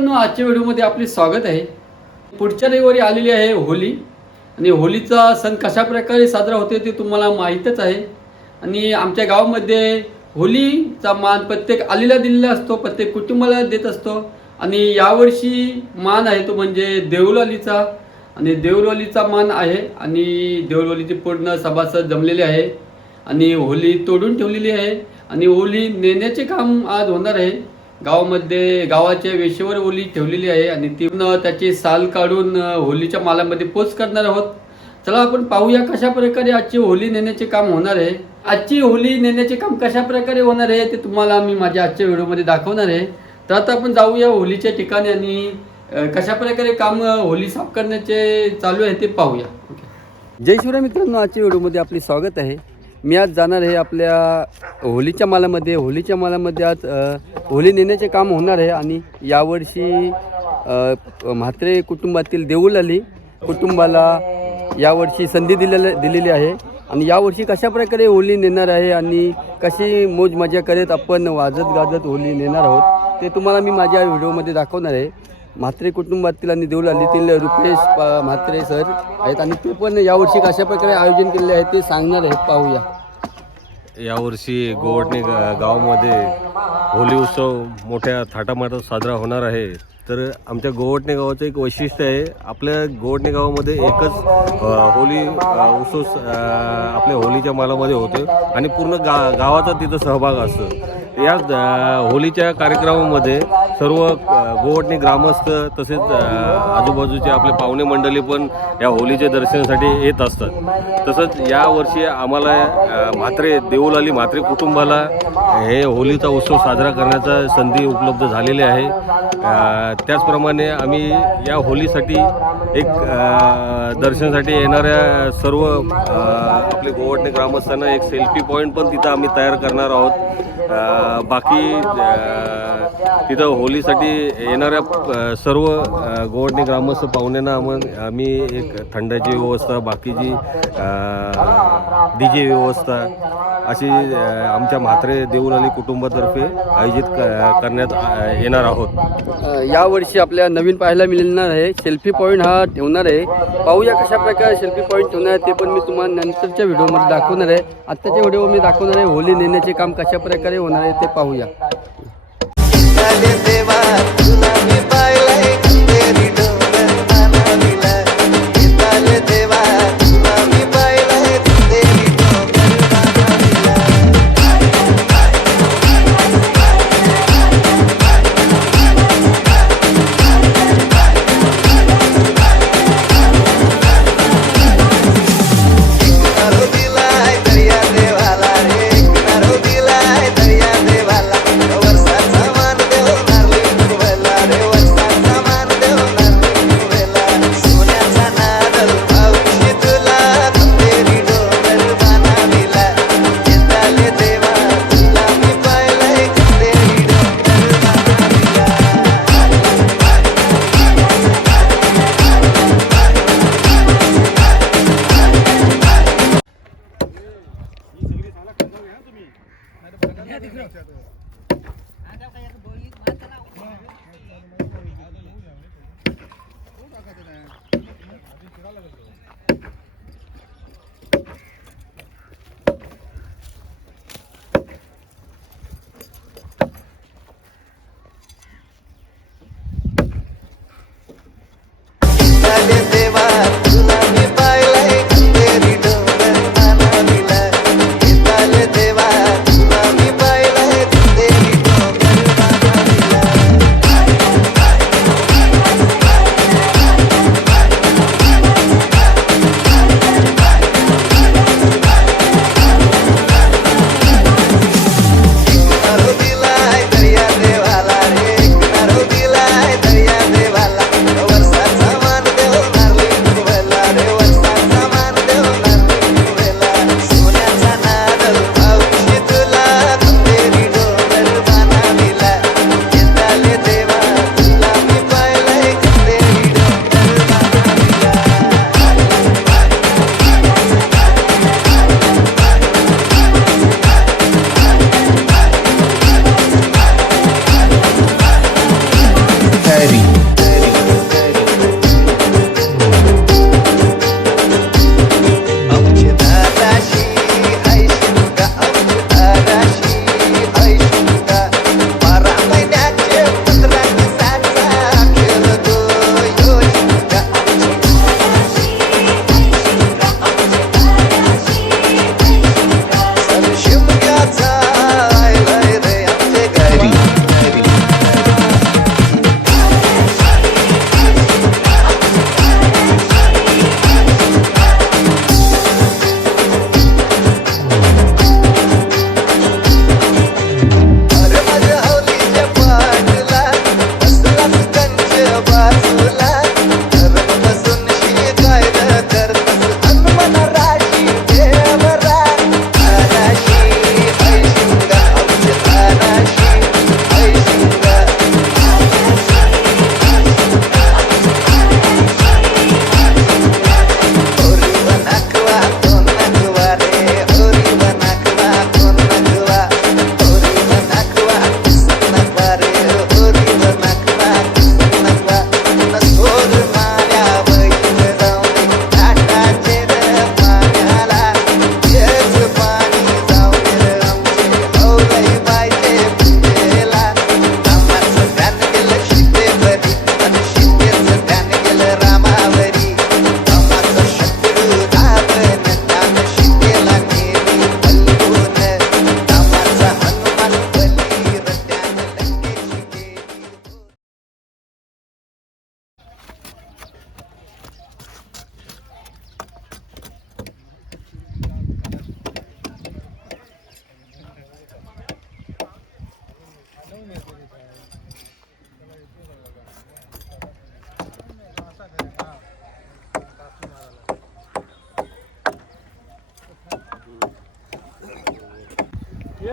मित्रांनो आजच्या व्हिडिओमध्ये आपले स्वागत आहे. पुढच्या रविवारी आलेली आहे होली. आणि होलीचा सण कशा प्रकारे साजरा होते ते तुम्हाला माहीतच आहे. आणि आमच्या गावामध्ये होलीचा मान प्रत्येक आलेला दिलेला असतो प्रत्येक कुटुंबाला देत असतो. आणि यावर्षी मान आहे तो म्हणजे देऊलवालीचा आणि देऊलवालीचा मान आहे. आणि देऊलवालीचे पूर्ण सभासद जमलेले आहे. आणि होली तोडून ठेवलेली आहे. आणि होली नेण्याचे काम आज होणार आहे. गावामध्ये गावाच्या वेशीवर होली ठेवलेली आहे आणि ती त्याची साल काढून होलीच्या मालामध्ये पोच करणार आहोत. चला आपण पाहूया कशा प्रकारे आजची होली नेण्याचे काम होणार आहे. आजची होली नेण्याचे काम कशा प्रकारे होणार आहे ते तुम्हाला मी माझ्या आजच्या व्हिडिओमध्ये दाखवणार आहे. तर आता आपण जाऊया होलीच्या ठिकाणी आणि कशा प्रकारे काम होली साफ करण्याचे चालू आहे ते पाहूया. जय शिवराय मित्रांनो आजच्या व्हिडिओमध्ये आपले स्वागत आहे. मी आज जाणार आहे आपल्या होलीच्या मालामध्ये. होलीच्या मालामध्ये आज होली नेण्याचे काम होणार आहे आणि यावर्षी म्हात्रे कुटुंबातील देऊलाली कुटुंबाला यावर्षी संधी दिलेल्या दिलेली आहे. आणि यावर्षी कशा प्रकारे होली नेणार आहे आणि कशी मोज मजा करत आपण वाजत गाजत होली नेणार आहोत ते तुम्हाला मी माझ्या व्हिडिओमध्ये दाखवणार आहे. म्हात्रे कुटुंबातील आणि देऊळालीतील रुपेश म्हात्रे सर आहेत. आणि ते पण यावर्षी कशा प्रकारे आयोजन केलेले आहे ते सांगणार आहेत पाहूया. यावर्षी गोवटणे गा- गावामध्ये होली उत्सव मोठ्या थाटामाटात साजरा होणार आहे. तर आमच्या गोवटणे गावाचं एक वैशिष्ट्य आहे आपल्या गोवटणे गावामध्ये एकच होली उत्सव आपल्या होलीच्या मालामध्ये होतो आणि पूर्ण गा गावाचा तिथं सहभाग असतो. या होलीच्या कार्यक्रमामध्ये सर्व अ, गोवटणे ग्रामस्थ तसेच आजूबाजूचे आपले पाहुणे मंडळी पण या होलीच्या दर्शनासाठी येत असतात. तसंच यावर्षी आम्हाला मात्रे म्हात्रे देऊलाली म्हात्रे कुटुंबाला हे होलीचा उत्सव साजरा करण्याचा संधी उपलब्ध झालेली आहे. त्याचप्रमाणे आम्ही या होलीसाठी एक दर्शनासाठी येणाऱ्या सर्व आपले गोवटणे ग्रामस्थांना एक सेल्फी पॉईंट पण तिथं आम्ही तयार करणार आहोत. बाकी तिथं होलीसाठी येणाऱ्या सर्व अ, ग्रामस्थ पाहुण्यांना आम्ही आम्ही एक थंडाची व्यवस्था बाकीची डी जे व्यवस्था अशी आमच्या म्हात्रे देऊलाली कुटुंबातर्फे आयोजित करण्यात येणार आहोत. यावर्षी आपल्या नवीन पाहायला मिळणार आहे सेल्फी पॉईंट हा ठेवणार आहे. पाहूया कशा प्रकारे सेल्फी पॉईंट ठेवणार आहे ते पण मी तुम्हाला नंतरच्या व्हिडिओमध्ये दाखवणार आहे. आत्ताच्या व्हिडिओ मी दाखवणार आहे होली नेण्याचे काम कशा प्रकारे होणार आहे ते पाहूया. देवा. तुला मी पाहिलंय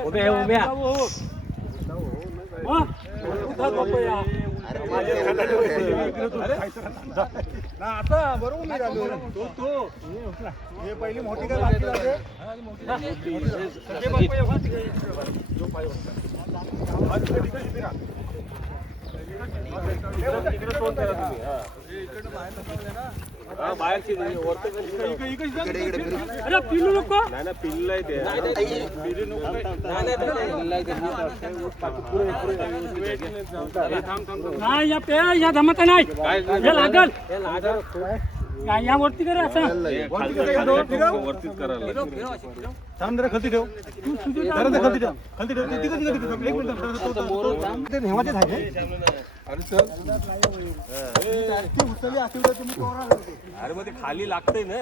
उभ्या उभ्या. आता बरोबर मी राहिलो. तो तो हे पहिली मोठी अरे पिल्लू नको नाही या पे या जमत नाही हे लागल या- या वरती कर असं वरतीच करायला थांब जरा खालती ठेव जरा ते खालती ठेव खलती ठेव तिकडे तिकडे तिघं- तिघं. एक मिनिट अरे सर तुम्ही अरे मग ते खाली लागतंय ना.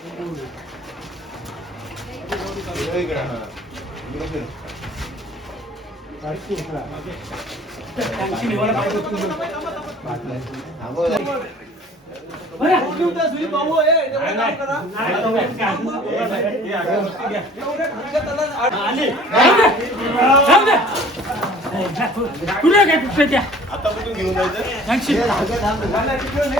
काय मध्ये गाडी नाही बघा फक्त. त्यांची निवड पाहिजे. बरं. आले. जाऊ दे. तुला काय पिशव्या द्या सांगशील. हा उलटा होईल त्या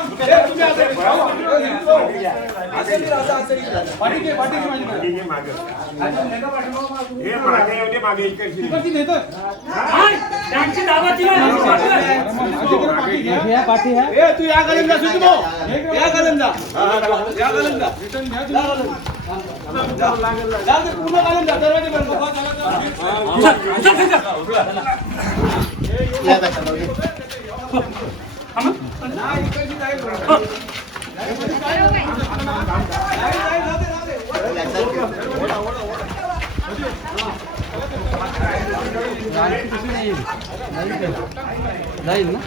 पाठी आहे तू या कलम जा भाऊ. या कलम जा. या कलम जा. रिटर्न घ्या पूर्ण गाडीला जा. दरवाजे बंद कर. चल, चल, चल. जाईल ना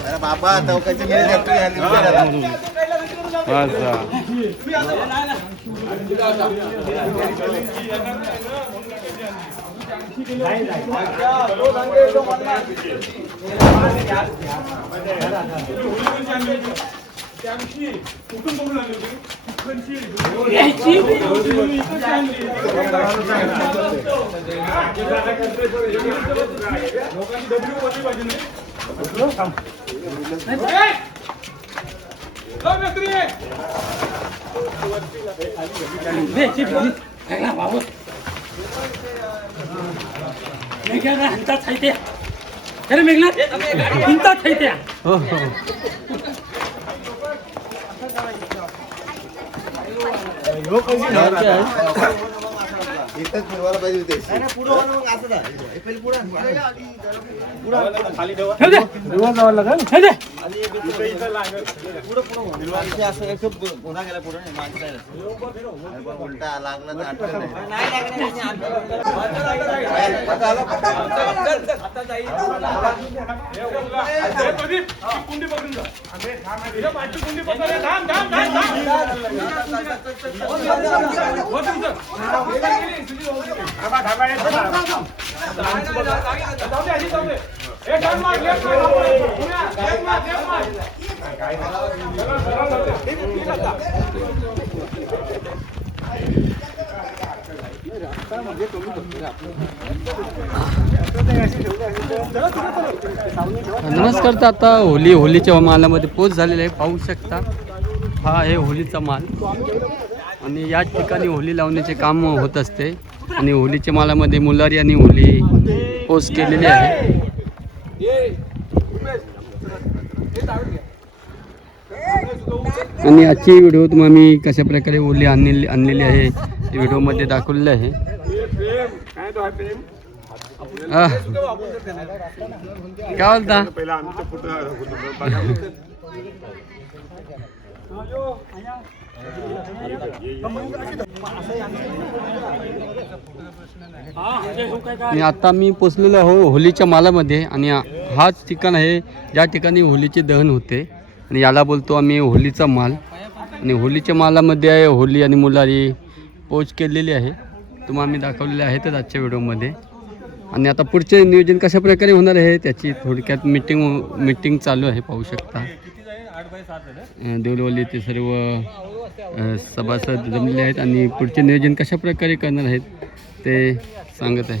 अरे बाबा चौकाची मिळेल फॅक्टरी झाली विचारायला. त्यादिवशी कुठून बघून आली होती? यायची. लोकांची डब्ल्यू वरली पाहिजे नाही. મેઘના હંતા થઈ તે અરે મેઘના હંતા થઈ તે ઓહો. साहित्य. अरे मेघनाथ, हाणतात साहित्य. हो हो इथंच फिरवायला पाहिजे होते खाली ठेवा. ठेव दे. ठेव दे. असं एक पुन्हा गेला पुढे उलटा लागला कुंडी नमस्कार तर आता होली होलीच्या मालामध्ये पोच झालेला आहे. पाहू शकता. हा आहे होलीचा माल. आणि याच ठिकाणी होली लावण्याचे काम होत असते. आणि होलीच्या मालामध्ये मुलारी आणि होली पोस्ट केलेली आहे. आणि आजची व्हिडिओ तुम्हाला मी कशा प्रकारे होली आणलेली आणलेली आहे ते व्हिडिओमध्ये दाखवलेलं आहे. आ. काय बोलता? हा आणि आता मी पोचलेलो आहो होलीच्या मालामध्ये आणि हाच ठिकाण आहे ज्या ठिकाणी होलीचे दहन होते. आणि याला बोलतो आम्ही होलीचा माल. आणि होलीच्या मालामध्ये आहे होली आणि मुलारी पोच केलेली आहे. तुम्हाला आम्ही दाखवलेले आहेतच आजच्या व्हिडिओमध्ये. आणि आता पुढचे नियोजन कशा प्रकारे होणार आहे त्याची थोडक्यात मीटिंग मीटिंग चालू आहे पाहू शकता. अं, देवलवली ते सर्व सभासद जमलेले आहेत आणि पुढचे नियोजन कशा प्रकारे करणार आहेत ते सांगत आहे.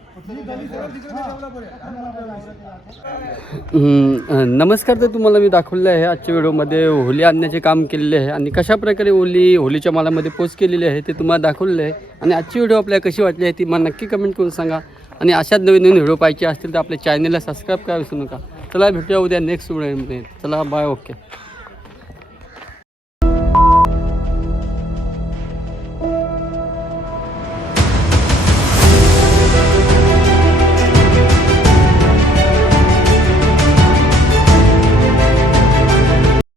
नमस्कार तर तुम्हाला मी दाखवले आहे आजच्या व्हिडिओमध्ये होली आणण्याचे काम केलेले आहे आणि कशा प्रकारे होली होलीच्या मालामध्ये पोच केलेली आहे ते तुम्हाला दाखवलेलं आहे. आणि आजची व्हिडिओ आपल्याला कशी वाटली आहे ती मला नक्की कमेंट करून सांगा. आणि अशाच नवीन नवीन व्हिडिओ पाहिजे असतील तर आपल्या चॅनलला सबस्क्राईब करा विसरू नका. चला भेटूया उद्या नेक्स्ट व्हिडिओमध्ये चला बाय ओके